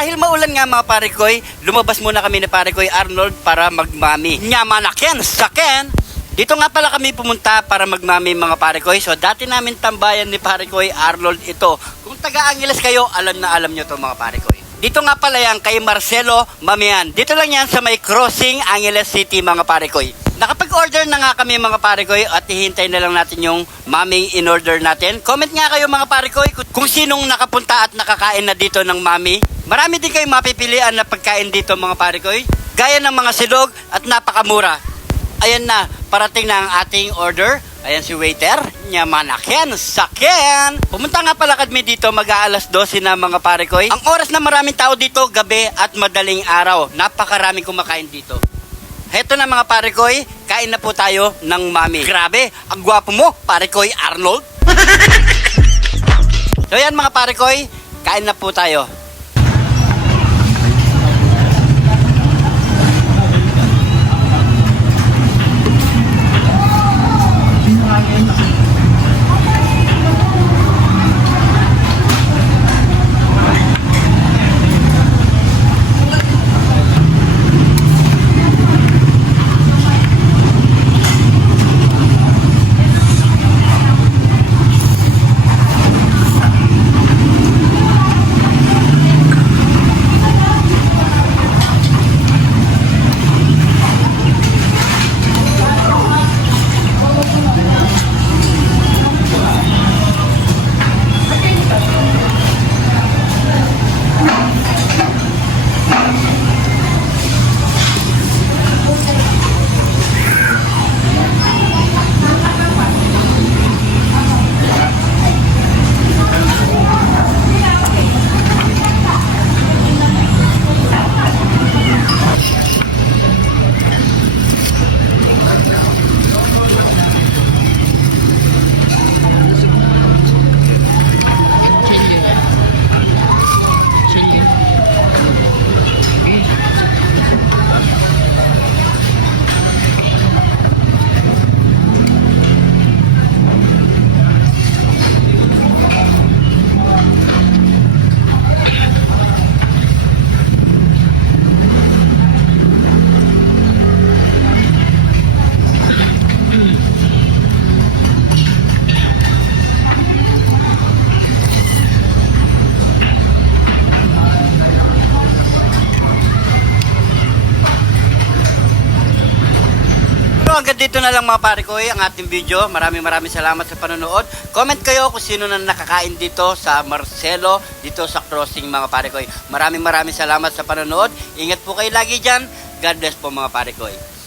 Dahil maulan nga mga pare koy, lumabas muna kami ni pare koy Arnold para magmami. Nyamanaken, saken! Dito nga pala kami pumunta para magmami mga pare koy. So dati namin tambayan ni pare koy Arnold ito. Kung taga-Angeles kayo, alam na alam nyo to mga pare koy. Dito nga pala yan kay Marcelo Mamian. Dito lang yan sa may crossing Angeles City mga pare koy. Nakapag-order na nga kami mga pare koy at hihintay na lang natin yung mami in-order natin. Comment nga kayo mga pare koy kung sinong nakapunta at nakakain na dito ng mami. Marami din kayong mapipilian na pagkain dito mga pare koy. Gaya ng mga silog at napakamura. Ayan na, parating na ang ating order. Ayan si waiter, nyamanaken, saken. Pumunta nga pala kami dito mag-aalas 12 na mga pare koy. Ang oras na maraming tao dito, gabi at madaling araw. Napakaraming kumakain dito. Heto na mga pare koy, kain na po tayo ng mami. Grabe, ang gwapo mo, pare koy Arnold. So yan mga pare koy, kain na po tayo. Hanggang dito na lang mga pare koy ang ating video. Maraming salamat sa panonood. Comment kayo kung sino na nakakain dito sa Marcelo, dito sa crossing mga pare koy. Maraming salamat sa panonood. Ingat po kayo lagi dyan. God bless po mga pare koy.